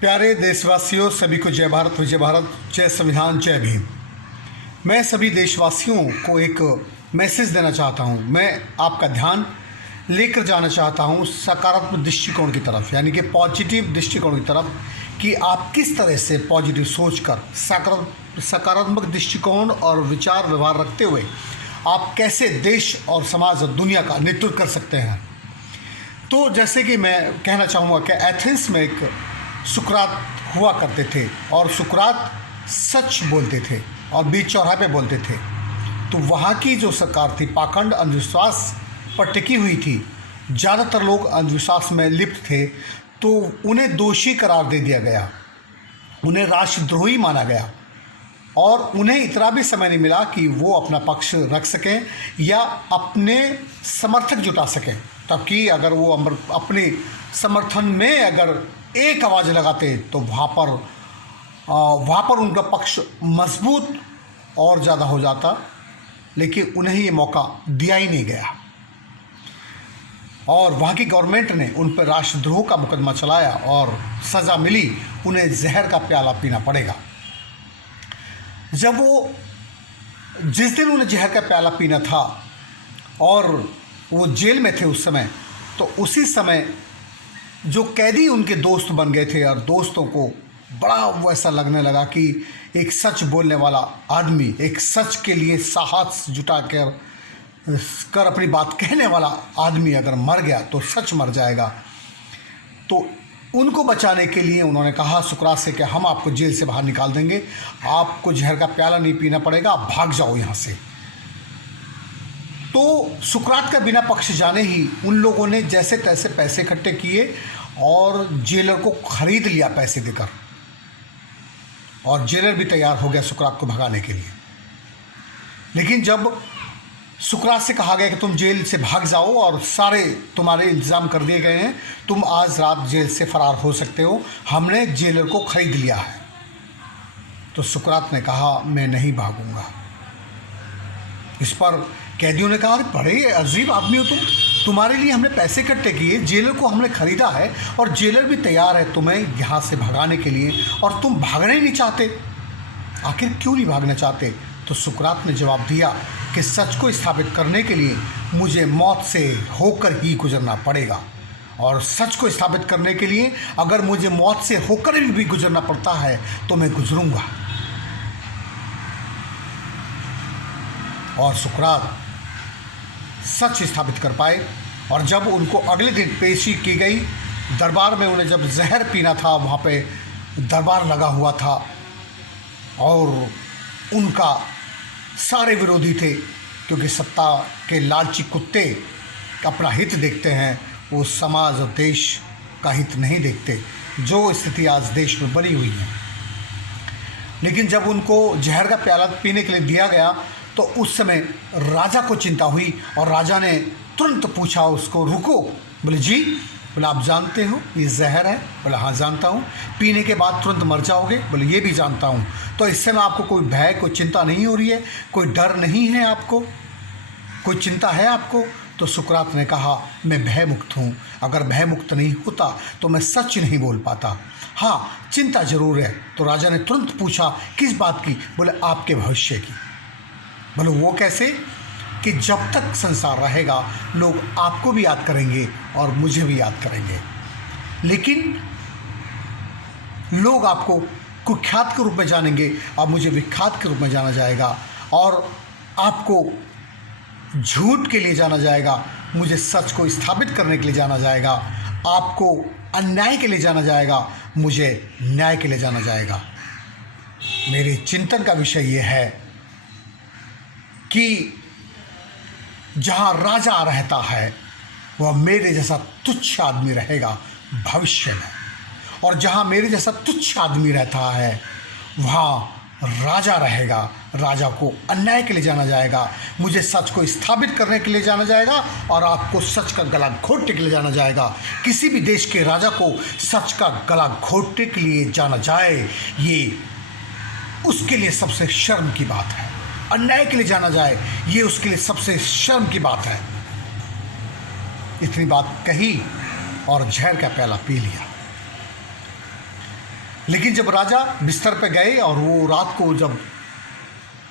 प्यारे देशवासियों, सभी को जय भारत, विजय भारत, जय संविधान, जय भीम। मैं सभी देशवासियों को एक मैसेज देना चाहता हूं। मैं आपका ध्यान लेकर जाना चाहता हूं सकारात्मक दृष्टिकोण की तरफ, यानी कि पॉजिटिव दृष्टिकोण की तरफ, कि आप किस तरह से पॉजिटिव सोचकर सकारात्मक दृष्टिकोण और विचार व्यवहार रखते हुए आप कैसे देश और समाज और दुनिया का नेतृत्व कर सकते हैं। तो जैसे कि मैं कहना चाहूँगा कि एथेंस में एक सुकरात हुआ करते थे और सुकरात सच बोलते थे और बीच चौराहे पे बोलते थे। तो वहाँ की जो सरकार थी पाखंड अंधविश्वास पर टिकी हुई थी। ज़्यादातर लोग अंधविश्वास में लिप्त थे, तो उन्हें दोषी करार दे दिया गया, उन्हें राष्ट्रद्रोही माना गया और उन्हें इतना भी समय नहीं मिला कि वो अपना पक्ष रख सकें या अपने समर्थक जुटा सकें। तबकि अगर वो अपने समर्थन में अगर एक आवाज़ लगाते तो वहाँ पर उनका पक्ष मजबूत और ज़्यादा हो जाता, लेकिन उन्हें ये मौका दिया ही नहीं गया और वहाँ की गवर्नमेंट ने उन पर राष्ट्रद्रोह का मुकदमा चलाया और सज़ा मिली। उन्हें जहर का प्याला पीना पड़ेगा। जिस दिन उन्हें जहर का प्याला पीना था और वो जेल में थे उस समय, तो उसी समय जो कैदी उनके दोस्त बन गए थे और दोस्तों को बड़ा वैसा लगने लगा कि एक सच बोलने वाला आदमी, एक सच के लिए साहस जुटा कर अपनी बात कहने वाला आदमी अगर मर गया तो सच मर जाएगा। तो उनको बचाने के लिए उन्होंने कहा सुकरात से कि हम आपको जेल से बाहर निकाल देंगे, आपको जहर का प्याला नहीं पीना पड़ेगा, आप भाग जाओ यहाँ से। तो सुकरात का बिना पक्ष जाने ही उन लोगों ने जैसे तैसे पैसे इकट्ठे किए और जेलर को खरीद लिया पैसे देकर, और जेलर भी तैयार हो गया सुकरात को भगाने के लिए। लेकिन जब सुकरात से कहा गया कि तुम जेल से भाग जाओ और सारे तुम्हारे इंतज़ाम कर दिए गए हैं, तुम आज रात जेल से फरार हो सकते हो, हमने जेलर को खरीद लिया है, तो सुकरात ने कहा मैं नहीं भागूंगा। इस पर कैदियों ने कहा बड़े अजीब आदमी हो तुम, तुम्हारे लिए हमने पैसे इकट्ठे किए, जेलर को हमने ख़रीदा है और जेलर भी तैयार है तुम्हें यहाँ से भगाने के लिए, और तुम भागना ही नहीं चाहते। आखिर क्यों नहीं भागना चाहते? तो सुकरात ने जवाब दिया कि सच को स्थापित करने के लिए मुझे मौत से होकर ही गुजरना पड़ेगा, और सच को स्थापित करने के लिए अगर मुझे मौत से होकर भी गुजरना पड़ता है तो मैं गुजरूंगा। और सुकरात सच स्थापित कर पाए, और जब उनको अगले दिन पेशी की गई दरबार में, उन्हें जब जहर पीना था, वहाँ पे दरबार लगा हुआ था और उनका सारे विरोधी थे, क्योंकि सत्ता के लालची कुत्ते अपना हित देखते हैं, वो समाज और देश का हित नहीं देखते, जो स्थिति आज देश में बनी हुई है। लेकिन जब उनको जहर का प्याला पीने के लिए दिया गया तो उस समय राजा को चिंता हुई और राजा ने तुरंत पूछा उसको, रुको। बोले जी। बोले आप जानते हो ये जहर है? बोले हाँ जानता हूँ। पीने के बाद तुरंत मर जाओगे? बोले ये भी जानता हूँ। तो इस समय आपको कोई भय, कोई चिंता नहीं हो रही है? कोई डर नहीं है आपको? कोई चिंता है आपको? तो सुकरात ने कहा मैं भय मुक्त हूँ। अगर भय मुक्त नहीं होता तो मैं सच नहीं बोल पाता। हाँ, चिंता जरूर है। तो राजा ने तुरंत पूछा किस बात की? बोले आपके भविष्य की। बोले वो कैसे? कि जब तक संसार रहेगा लोग आपको भी याद करेंगे और मुझे भी याद करेंगे, लेकिन लोग आपको कुख्यात के रूप में जानेंगे और मुझे विख्यात के रूप में जाना जाएगा, और आपको झूठ के लिए जाना जाएगा, मुझे सच को स्थापित करने के लिए जाना जाएगा, आपको अन्याय के लिए जाना जाएगा, मुझे न्याय के लिए जाना जाएगा। मेरे चिंतन का विषय यह है कि जहाँ राजा रहता है वह मेरे जैसा तुच्छ आदमी रहेगा भविष्य में, और जहाँ मेरे जैसा तुच्छ आदमी रहता है वहाँ राजा रहेगा। राजा को अन्याय के लिए जाना जाएगा, मुझे सच को स्थापित करने के लिए जाना जाएगा, और आपको सच का गला घोटने के लिए जाना जाएगा। किसी भी देश के राजा को सच का गला घोटने के लिए जाना जाए, ये उसके लिए सबसे शर्म की बात है। अन्याय के लिए जाना जाए, ये उसके लिए सबसे शर्म की बात है। इतनी बात कही और जहर का प्याला पी लिया। लेकिन जब राजा बिस्तर पे गए और वो रात को जब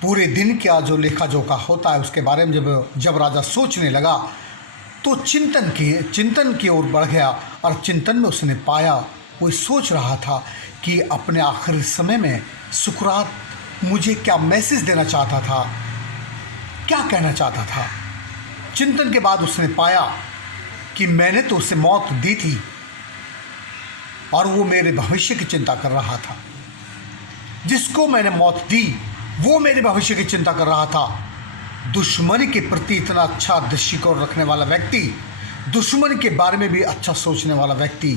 पूरे दिन का जो लेखा जोखा होता है उसके बारे में जब राजा सोचने लगा तो चिंतन की ओर बढ़ गया और चिंतन में उसने पाया, वो सोच रहा था कि अपने आखिरी समय में सुकरात मुझे क्या मैसेज देना चाहता था, क्या कहना चाहता था। चिंतन के बाद उसने पाया कि मैंने तो उसे मौत दी थी और वो मेरे भविष्य की चिंता कर रहा था। जिसको मैंने मौत दी वो मेरे भविष्य की चिंता कर रहा था। दुश्मनी के प्रति इतना अच्छा दृष्टिकोण रखने वाला व्यक्ति, दुश्मन के बारे में भी अच्छा सोचने वाला व्यक्ति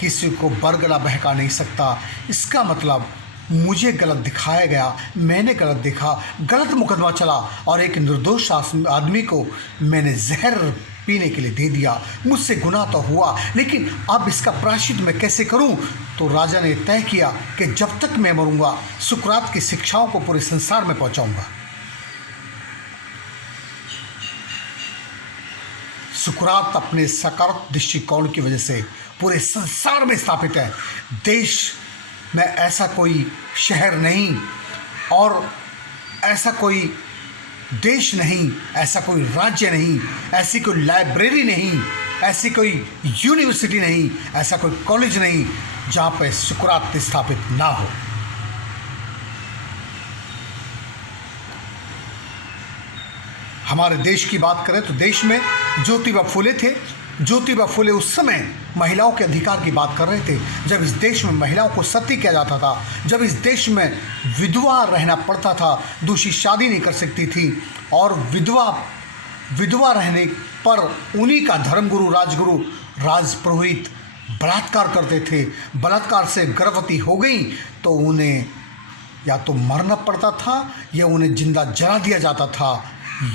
किसी को बरगला बहका नहीं सकता। इसका मतलब मुझे गलत दिखाया गया, मैंने गलत देखा, गलत मुकदमा चला और एक निर्दोष आदमी को मैंने जहर पीने के लिए दे दिया। मुझसे गुनाह तो हुआ, लेकिन अब इसका प्रायश्चित मैं कैसे करूं? तो राजा ने तय किया कि जब तक मैं मरूंगा सुकरात की शिक्षाओं को पूरे संसार में पहुंचाऊंगा। सुकरात अपने सकारात्मक दृष्टिकोण की वजह से पूरे संसार में स्थापित है। देश में ऐसा कोई शहर नहीं और ऐसा कोई देश नहीं, ऐसा कोई राज्य नहीं, ऐसी कोई लाइब्रेरी नहीं, ऐसी कोई यूनिवर्सिटी नहीं, ऐसा कोई कॉलेज नहीं जहाँ पे सुकरात स्थापित ना हो। हमारे देश की बात करें तो देश में ज्योतिबा फुले थे। ज्योतिबा फुले उस समय महिलाओं के अधिकार की बात कर रहे थे, जब इस देश में महिलाओं को सती किया जाता था, जब इस देश में विधवा रहना पड़ता था, दूसरी शादी नहीं कर सकती थी और विधवा रहने पर उन्हीं का धर्मगुरु राजगुरु राजपुरोहित बलात्कार करते थे। बलात्कार से गर्भवती हो गई तो उन्हें या तो मरना पड़ता था या उन्हें जिंदा जला दिया जाता था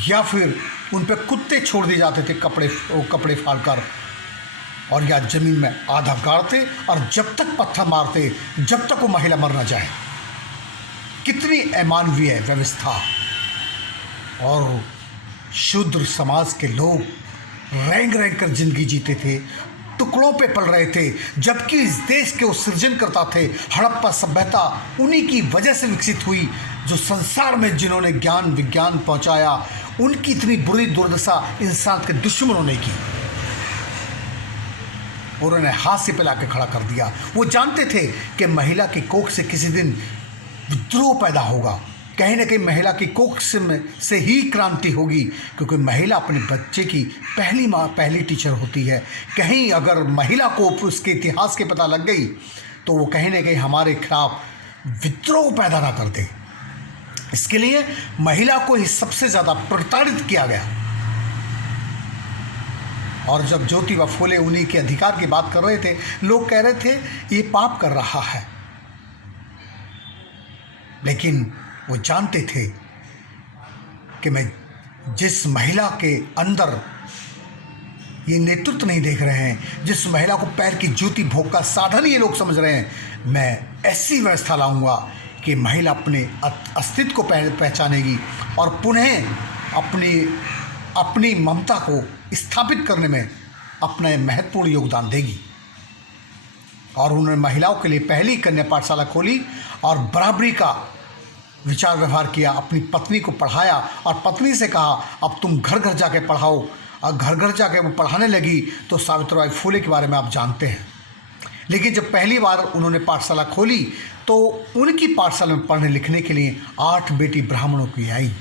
या फिर उन पर कुत्ते छोड़ दिए जाते थे कपड़े फाड़कर, और या जमीन में आधा गाड़ते और जब तक पत्थर मारते जब तक वो महिला मर ना जाए। कितनी अमानवीय व्यवस्था। और शूद्र समाज के लोग रैंग कर जिंदगी जीते थे, टुकड़ों पे पल रहे थे, जबकि इस देश के वो सृजन करता थे। हड़प्पा सभ्यता उन्हीं की वजह से विकसित हुई, जो संसार में जिन्होंने ज्ञान विज्ञान पहुंचाया। उनकी इतनी बुरी दुर्दशा इंसान के दुश्मनों ने की और उन्हें हाथ से पिला के खड़ा कर दिया। वो जानते थे कि महिला की कोख से किसी दिन विद्रोह पैदा होगा, कहीं ना कहीं महिला की कोख से ही क्रांति होगी, क्योंकि महिला अपने बच्चे की पहली टीचर होती है। कहीं अगर महिला को उसके इतिहास के पता लग गई तो वो कहीं ना कहीं हमारे खिलाफ विद्रोह पैदा ना कर दे। इसके लिए महिला को ही सबसे ज़्यादा प्रताड़ित किया गया। और जब ज्योतिबा फुले उन्हीं के अधिकार की बात कर रहे थे, लोग कह रहे थे ये पाप कर रहा है, लेकिन वो जानते थे कि मैं जिस महिला के अंदर ये नेतृत्व नहीं देख रहे हैं, जिस महिला को पैर की जूती भोग का साधन ये लोग समझ रहे हैं, मैं ऐसी व्यवस्था लाऊंगा कि महिला अपने अस्तित्व को पहचानेगी और पुनः अपनी ममता को स्थापित करने में अपना महत्वपूर्ण योगदान देगी। और उन्होंने महिलाओं के लिए पहली कन्या पाठशाला खोली और बराबरी का विचार व्यवहार किया। अपनी पत्नी को पढ़ाया और पत्नी से कहा अब तुम घर घर जाके पढ़ाओ। और घर घर जाके वो पढ़ाने लगी तो सावित्रीबाई फुले के बारे में आप जानते हैं। लेकिन जब पहली बार उन्होंने पाठशाला खोली तो उनकी पाठशाला में पढ़ने लिखने के लिए 8 बेटी ब्राह्मणों की आई।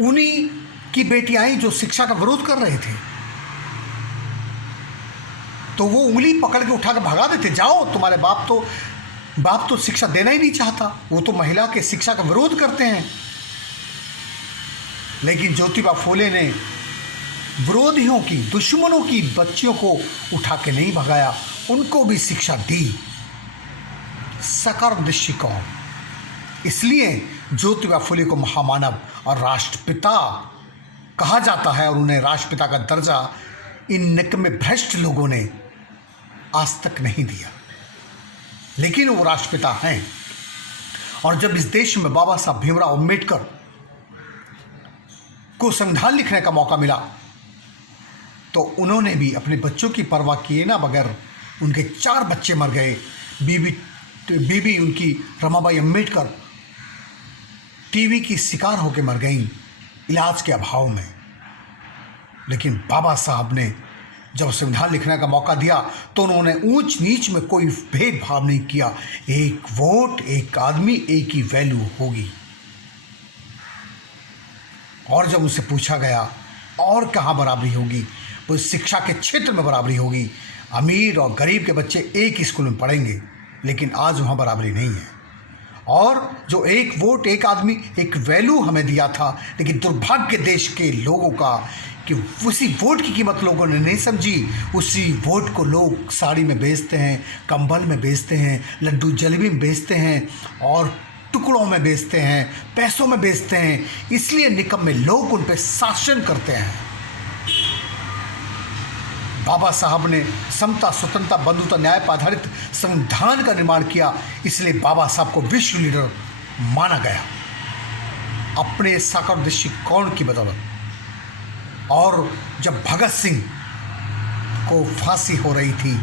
उन्हीं की बेटी आई जो शिक्षा का विरोध कर रहे थे, तो वो उंगली पकड़ के उठा कर भगा देते, जाओ तुम्हारे बाप तो शिक्षा देना ही नहीं चाहता, वो तो महिला के शिक्षा का विरोध करते हैं। लेकिन ज्योतिबा फुले ने विरोधियों की, दुश्मनों की बच्चियों को उठा के नहीं भगाया, उनको भी शिक्षा दी। सकारात्मक दृष्टिकोण। इसलिए ज्योतिबा फुले को महामानव और राष्ट्रपिता कहा जाता है और उन्हें राष्ट्रपिता का दर्जा इन निकम्मे भ्रष्ट लोगों ने आज तक नहीं दिया, लेकिन वो राष्ट्रपिता हैं। और जब इस देश में बाबा साहब भीमराव अम्बेडकर को संविधान लिखने का मौका मिला तो उन्होंने भी अपने बच्चों की परवाह किए ना बगैर, उनके 4 बच्चे मर गए, बीबी बीबी उनकी रमाबाई अम्बेडकर टीबी की शिकार होकर मर गईं इलाज के अभाव में। लेकिन बाबा साहब ने जब संविधान लिखने का मौका दिया तो उन्होंने ऊंच नीच में कोई भेदभाव नहीं किया। एक वोट, एक आदमी, एक ही वैल्यू होगी। और जब उनसे पूछा गया और कहाँ बराबरी होगी, वो शिक्षा के क्षेत्र में बराबरी होगी। अमीर और गरीब के बच्चे एक ही स्कूल में पढ़ेंगे, लेकिन आज वहाँ बराबरी नहीं है। और जो एक वोट, एक आदमी, एक वैल्यू हमें दिया था, लेकिन दुर्भाग्य देश के लोगों का कि उसी वोट की कीमत लोगों ने नहीं समझी। उसी वोट को लोग साड़ी में बेचते हैं, कंबल में बेचते हैं, लड्डू जलेबी में बेचते हैं और टुकड़ों में बेचते हैं, पैसों में बेचते हैं। इसलिए निकम्मे लोग उन पर शासन करते हैं। बाबा साहब ने समता, स्वतंत्रता, बंधुता, न्याय पर आधारित संविधान का निर्माण किया, इसलिए बाबा साहब को विश्व लीडर माना गया अपने साकार दृष्टिकोण की बदौलत। और जब भगत सिंह को फांसी हो रही थी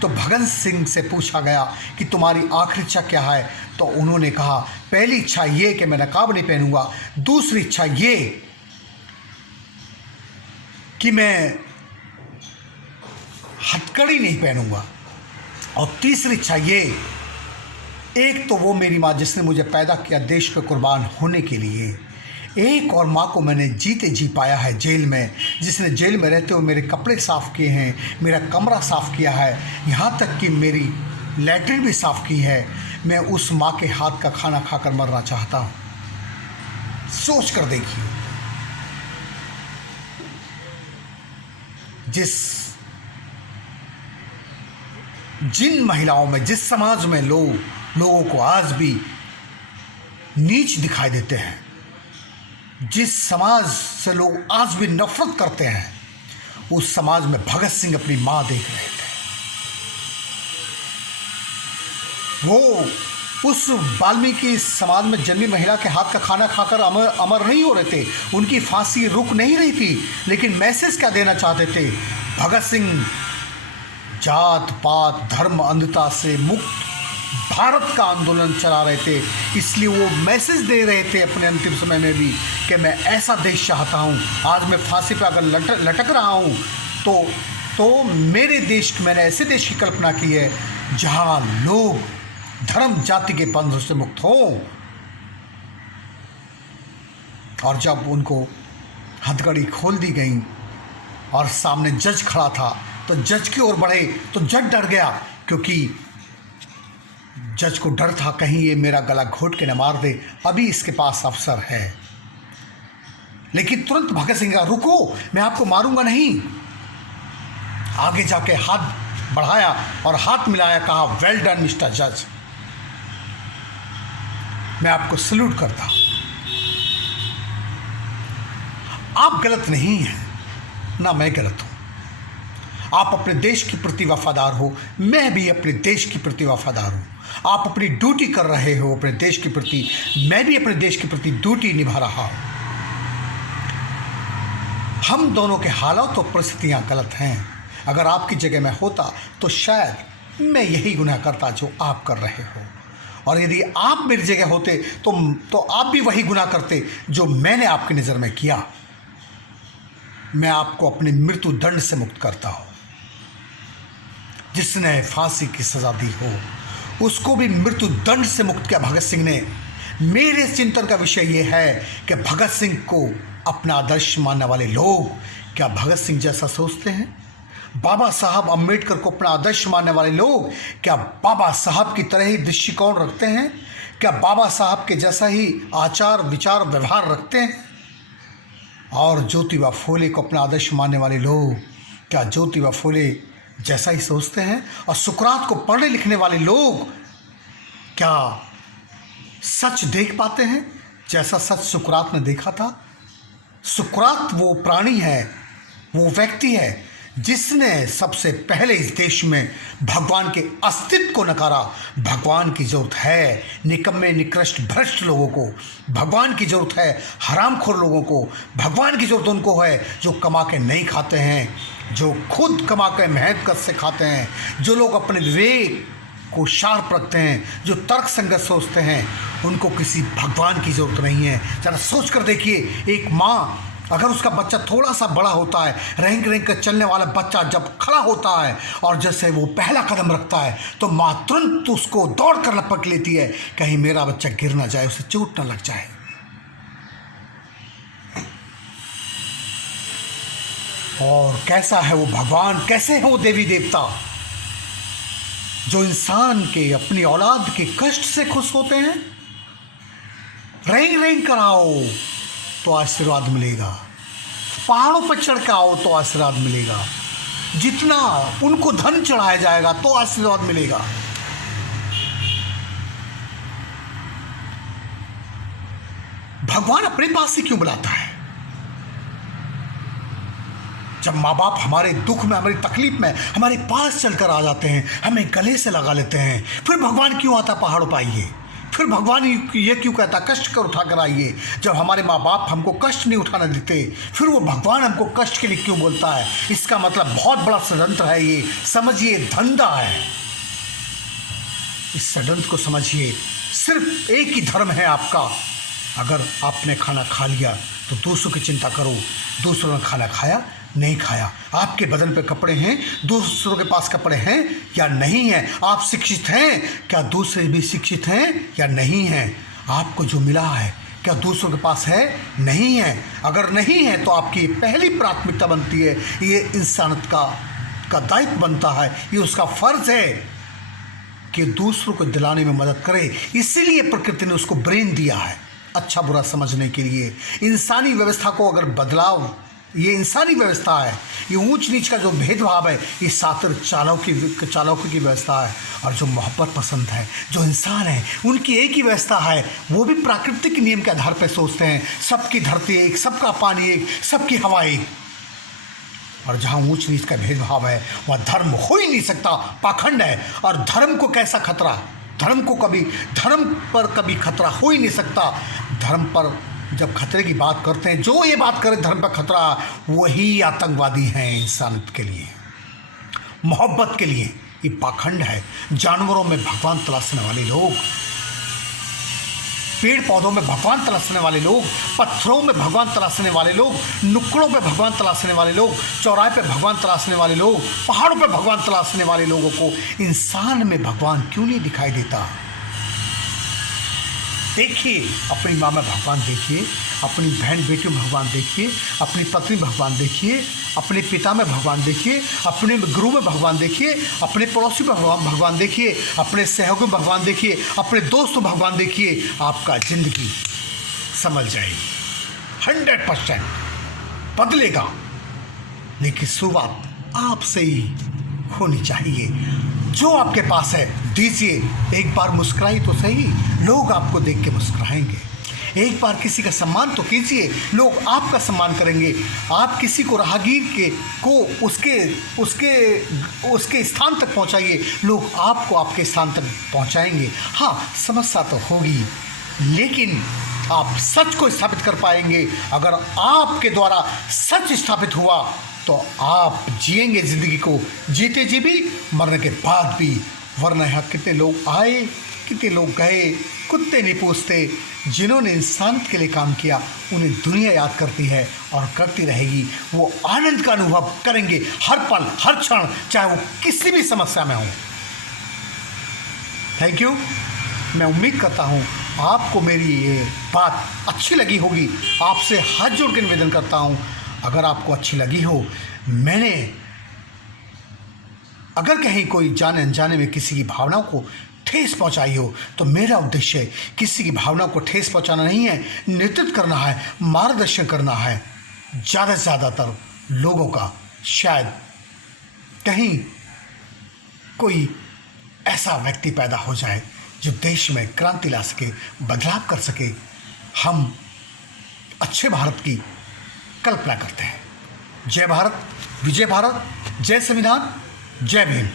तो भगत सिंह से पूछा गया कि तुम्हारी आखिरी इच्छा क्या है, तो उन्होंने कहा पहली इच्छा ये कि मैं नकाब नहीं पहनूंगा, दूसरी इच्छा ये कि मैं हथकड़ी नहीं पहनूंगा, और तीसरी इच्छा ये, एक तो वो मेरी माँ जिसने मुझे पैदा किया देश पे कुर्बान होने के लिए, एक और माँ को मैंने जीते जी पाया है जेल में, जिसने जेल में रहते हुए मेरे कपड़े साफ़ किए हैं, मेरा कमरा साफ़ किया है, यहाँ तक कि मेरी लैट्रिन भी साफ़ की है। मैं उस माँ के हाथ का खाना खाकर मरना चाहता हूँ। सोच कर देखिए, जिन महिलाओं में, जिस समाज में लोगों को आज भी नीच दिखाई देते हैं, जिस समाज से लोग आज भी नफरत करते हैं, उस समाज में भगत सिंह अपनी माँ देख रहे थे। वो उस वाल्मीकि समाज में जन्मी महिला के हाथ का खाना खाकर अमर नहीं हो रहे थे, उनकी फांसी रुक नहीं रही थी, लेकिन मैसेज क्या देना चाहते थे? भगत सिंह जात पात धर्म अंधता से मुक्त भारत का आंदोलन चला रहे थे, इसलिए वो मैसेज दे रहे थे अपने अंतिम समय में भी कि मैं ऐसा देश चाहता हूँ। आज मैं फांसी पर अगर लटक रहा हूँ तो मेरे देश, मैंने ऐसे देश की कल्पना की है जहाँ लोग धर्म जाति के बंधन से मुक्त हों। और जब उनको हथकड़ी खोल दी गई और सामने जज खड़ा था तो जज की ओर बढ़े तो जज डर गया, क्योंकि जज को डर था कहीं ये मेरा गला घोट के न मार दे, अभी इसके पास अवसर है। लेकिन तुरंत भगत सिंह का रुको, मैं आपको मारूंगा नहीं। आगे जाके हाथ बढ़ाया और हाथ मिलाया, कहा वेल डन मिस्टर जज, मैं आपको सल्यूट करता हूं। आप गलत नहीं हैं ना मैं गलत हूं। आप अपने देश के प्रति वफादार हो, मैं भी अपने देश के प्रति वफादार हूं। आप अपनी ड्यूटी कर रहे हो अपने देश के प्रति, मैं भी अपने देश के प्रति ड्यूटी निभा रहा हूं। हम दोनों के हालात और परिस्थितियां गलत हैं। अगर आपकी जगह में होता तो शायद मैं यही गुनाह करता जो आप कर रहे हो, और यदि आप मेरी जगह होते तो आप भी वही गुनाह करते जो मैंने आपकी नज़र में किया। मैं आपको अपनी मृत्यु दंड से मुक्त करता हूं। जिसने फांसी की सजा दी हो उसको भी मृत्यु दंड से मुक्त किया भगत सिंह ने। मेरे चिंतन का विषय यह है कि भगत सिंह को अपना आदर्श मानने वाले लोग क्या भगत सिंह जैसा सोचते हैं? बाबा साहब अम्बेडकर को अपना आदर्श मानने वाले लोग क्या बाबा साहब की तरह ही दृष्टिकोण रखते हैं? क्या बाबा साहब के जैसा ही आचार विचार व्यवहार रखते हैं? और ज्योतिबा फुले को अपना आदर्श मानने वाले लोग क्या ज्योतिबा फुले जैसा ही सोचते हैं? और सुकरात को पढ़ने लिखने वाले लोग क्या सच देख पाते हैं जैसा सच सुकरात ने देखा था? सुकरात वो प्राणी है, वो व्यक्ति है जिसने सबसे पहले इस देश में भगवान के अस्तित्व को नकारा। भगवान की ज़रूरत है निकम्मे निकृष्ट भ्रष्ट लोगों को, भगवान की ज़रूरत है हरामखोर लोगों को, भगवान की ज़रूरत उनको है जो कमा के नहीं खाते हैं, जो खुद कमा के मेहनत कर से खाते हैं, जो लोग अपने विवेक को शार्प रखते हैं, जो तर्क संगत सोचते हैं, उनको किसी भगवान की ज़रूरत नहीं है। ज़रा सोच कर देखिए, एक माँ अगर उसका बच्चा थोड़ा सा बड़ा होता है, रेंग रेंग कर चलने वाला बच्चा जब खड़ा होता है और जैसे वो पहला कदम रखता है तो माँ तुरंत उसको दौड़ कर लपक लेती है, कहीं मेरा बच्चा गिर ना जाए, उसे चोट ना लग जाए। और कैसा है वो भगवान, कैसे है वो देवी देवता जो इंसान के अपनी औलाद के कष्ट से खुश होते हैं। रेंग रेंग कर आओ तो आशीर्वाद मिलेगा, पहाड़ों पर चढ़ कर आओ तो आशीर्वाद मिलेगा, जितना उनको धन चढ़ाया जाएगा तो आशीर्वाद मिलेगा। भगवान अपने पास से क्यों बुलाता है? जब माँ बाप हमारे दुख में, हमारी तकलीफ में हमारे पास चलकर आ जाते हैं, हमें गले से लगा लेते हैं, फिर भगवान क्यों आता पहाड़ों पर आइए? फिर भगवान ये क्यों कहता कष्ट कर उठा कर आइए? जब हमारे माँ बाप हमको कष्ट नहीं उठाना देते, फिर वो भगवान हमको कष्ट के लिए क्यों बोलता है? इसका मतलब बहुत बड़ा षड्यंत्र है, ये समझिए धंधा है। इस षड्यंत्र को समझिए। सिर्फ एक ही धर्म है आपका, अगर आपने खाना खा लिया तो दूसरों की चिंता करो, दूसरों ने खाना खाया नहीं खाया, आपके बदन पे कपड़े हैं, दूसरों के पास कपड़े हैं या नहीं हैं, आप शिक्षित हैं, क्या दूसरे भी शिक्षित हैं या नहीं हैं, आपको जो मिला है क्या दूसरों के पास है, नहीं है? अगर नहीं है तो आपकी पहली प्राथमिकता बनती है, ये इंसानियत का दायित्व बनता है, ये उसका फर्ज है कि दूसरों को दिलाने में मदद करे। इसीलिए प्रकृति ने उसको ब्रेन दिया है, अच्छा बुरा समझने के लिए। इंसानी व्यवस्था को अगर बदलाव, ये इंसानी व्यवस्था है, ये ऊंच नीच का जो भेदभाव है, ये सातिर चालाकी की व्यवस्था है। और जो मोहब्बत पसंद है, जो इंसान है, उनकी एक ही व्यवस्था है, वो भी प्राकृतिक नियम के आधार पर सोचते हैं। सबकी धरती एक, सबका पानी एक, सबकी हवा एक। और जहाँ ऊंच नीच का भेदभाव है वहाँ धर्म हो ही नहीं सकता, पाखंड है। और धर्म को कैसा खतरा, धर्म पर कभी खतरा हो ही नहीं सकता। धर्म पर जब खतरे की बात करते हैं, जो ये बात करे धर्म पर खतरा, वही आतंकवादी हैं इंसानियत के लिए, मोहब्बत के लिए। ये पाखंड है। जानवरों में भगवान तलाशने वाले लोग, पेड़ पौधों में भगवान तलाशने वाले लोग, पत्थरों में भगवान तलाशने वाले लोग, नुक्कड़ों पे भगवान तलाशने वाले लोग, चौराहे पे भगवान तलाशने वाले लोग, पहाड़ों पे भगवान तलाशने वाले लोगों को इंसान में भगवान क्यों नहीं दिखाई देता? देखिए, अपनी माँ में भगवान देखिए, अपनी बहन बेटियों में भगवान देखिए, अपनी पत्नी में भगवान देखिए, अपने पिता में भगवान देखिए, अपने गुरु में भगवान देखिए, अपने पड़ोसी में भगवान देखिए, अपने सहयोगी में भगवान देखिए, अपने दोस्त में भगवान देखिए। आपका जिंदगी संभल जाएगी, 100% बदलेगा। लेकिन शुरुआत आपसे ही होनी चाहिए। जो आपके पास है दीजिए। एक बार मुस्कुराई तो सही, लोग आपको देख के मुस्कुराएंगे। एक बार किसी का सम्मान तो कीजिए, लोग आपका सम्मान करेंगे। आप किसी को राहगीर को उसके स्थान तक पहुंचाइए, लोग आपको आपके स्थान तक पहुंचाएंगे। हाँ, समस्या तो होगी, लेकिन आप सच को स्थापित कर पाएंगे। अगर आपके द्वारा सच स्थापित हुआ तो आप जिएंगे ज़िंदगी को, जीते जी भी, मरने के बाद भी। वरना यहाँ कितने लोग आए, कितने लोग गए, कुत्ते नहीं पूछते। जिन्होंने इंसान के लिए काम किया उन्हें दुनिया याद करती है और करती रहेगी। वो आनंद का अनुभव करेंगे हर पल, हर क्षण, चाहे वो किसी भी समस्या में हो। Thank you. मैं उम्मीद करता हूँ आपको मेरी ये बात अच्छी लगी होगी। आपसे हाथ जोड़ के निवेदन करता हूँ, अगर आपको अच्छी लगी हो, मैंने अगर कहीं कोई जाने अनजाने में किसी की भावनाओं को ठेस पहुंचाई हो, तो मेरा उद्देश्य किसी की भावनाओं को ठेस पहुंचाना नहीं है, नेतृत्व करना है, मार्गदर्शन करना है। ज़्यादा से ज़्यादातर लोगों का शायद कहीं कोई ऐसा व्यक्ति पैदा हो जाए जो देश में क्रांति ला सके, बदलाव कर सके। हम अच्छे भारत की कल्पना करते हैं। जय भारत, विजय भारत, जय संविधान, जय भीम।